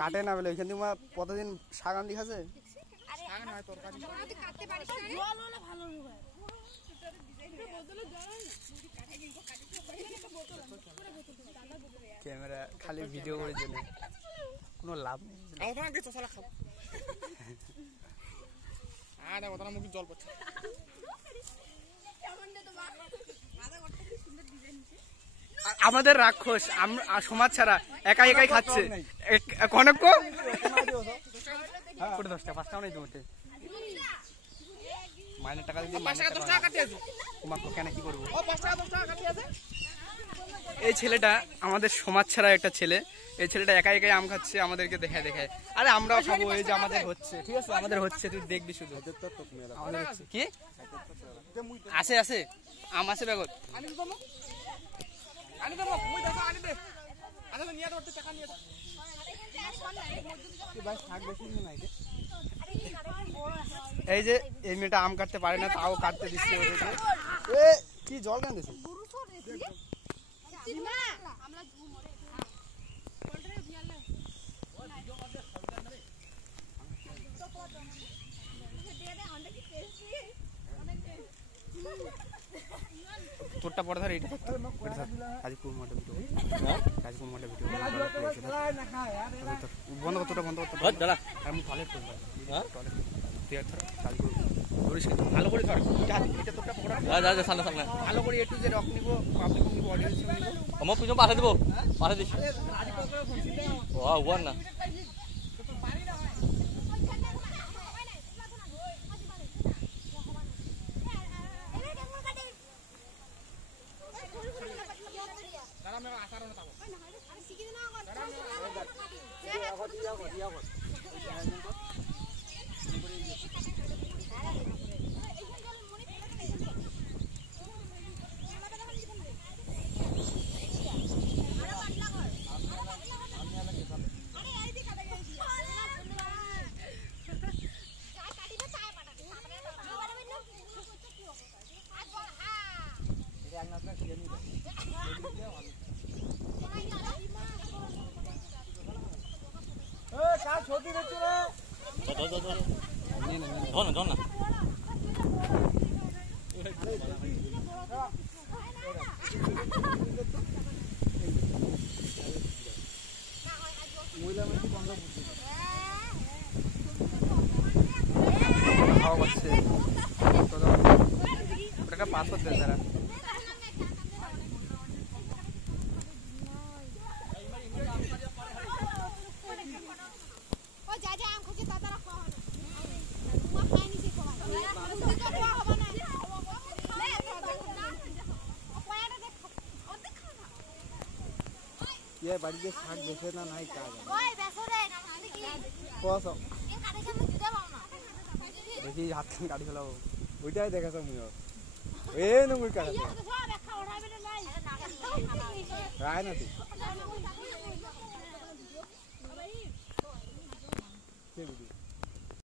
কাটে না বলে ওইখান থেকে কতদিন শাগান লিখাছে ক্যামেরা খালি ভিডিও করে জন্য কোনো লাভ নেই জল পড়ছে আমাদের রাক্ষস সমাজ ছাড়া একাই একাই খাচ্ছে কনক 10টা 5টা নেই তোমাকে মাইনের টাকা দিয়ে তোমাকে কেন কি করবো এই ছেলেটা আমাদের সমাজ ছাড়া একটা ছেলে এই ছেলেটা একাই একাই আম খাচ্ছে আমাদেরকে দেখায় দেখায় আরে আমরাও খাবো এই যে আমাদের হচ্ছে ঠিক আছে আমাদের হচ্ছে তুই দেখবি শুধু আমাদের হচ্ছে কি আছে আছে আম আছে বেগত এই যে এই মেয়েটা আম কাটতে পারে না তাও কাটতে দিচ্ছে কি জল কেন দিচ্ছে তোরটা পড়ে ধর এইটা কাজীপুর মাঠে ভিডিও কাজীপুর মাঠে ভিডিও বন্ধ কর তোটা বন্ধ করতে আমি টয়লেট করবো ভালো করে ধর এটা তোরটা পড়া ভালো করে একটু যে রক নিব পাবলিক নিব অডিয়েন্স নিব আমার পিছনে পাঠিয়ে দেবো পাঠিয়ে দিচ্ছি না छोटी बच्चे ना पासवर्ड दे जरा ये बड़ी के शाक देखे ना नहीं का ओए बेसो रे ना की कोसो ये काटे के जुदा बावना देखि हाथ में गाड़ी चलाओ ওইটাই দেখাছ মুই এ নমুই কাটা ये तो सब দেখা ওড়াবে না লাই রায় না তুই